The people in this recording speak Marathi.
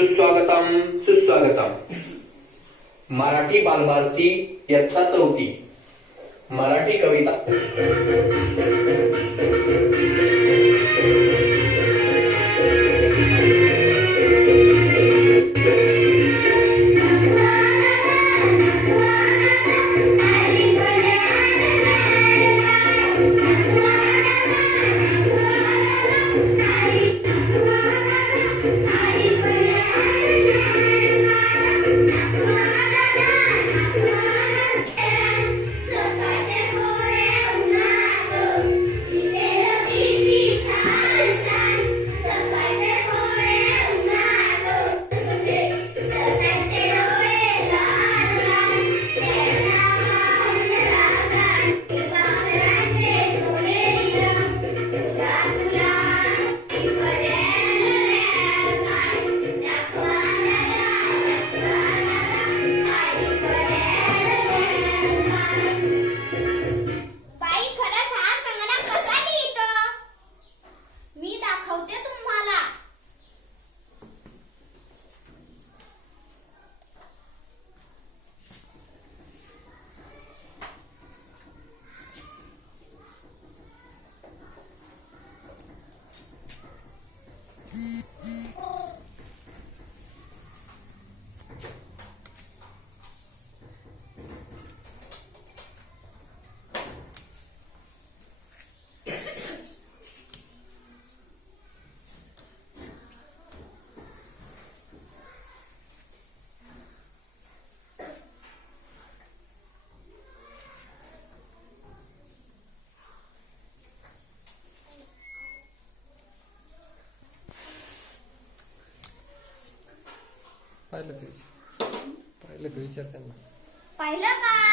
सुस्वागतम सुस्वागतम. मराठी बालभारती इयत्ता चौथी. मराठी कविता. पाहिलं का विचार. पाहिलं का विचार त्यांना. पाहिलं का?